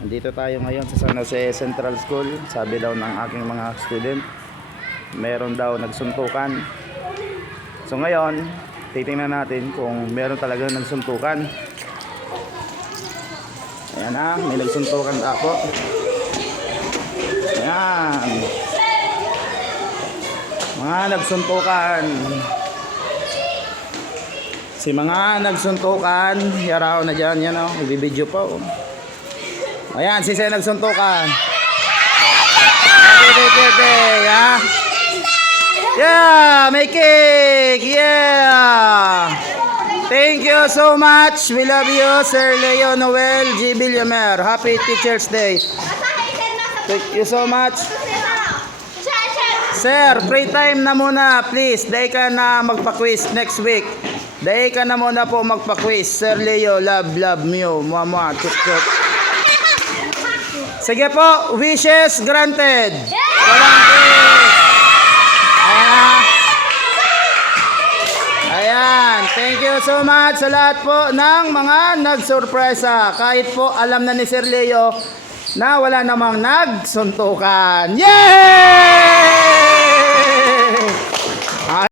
Nandito tayo ngayon sa San Jose Central School. Sabi daw ng aking mga student, meron daw nagsuntukan. So ngayon, titingnan natin kung meron talaga nagsuntukan. Ayan na, may nagsuntukan ako. Ayan. Mga nagsuntukan. Si mga nagsuntukan, yaraw na dyan, yan o, nagbibideo pa o. Ayan, si Sen nagsuntukan. Yeah, may cake. Yeah. Thank you so much. We love you, Sir Leo Noel G. Villamer. Happy Teacher's Day. Thank you so much. Sir, free time na muna, please. Dahil ka na magpa-quiz next week. Dahil ka na muna po magpa-quiz. Sir Leo, love you. Mama, chuk chuk. Sige po, wishes granted. Walang Ayan. Ayan, thank you so much sa lahat po ng mga nagsurpresa. Kahit po alam na ni Sir Leo na wala namang nagsuntukan. Yay!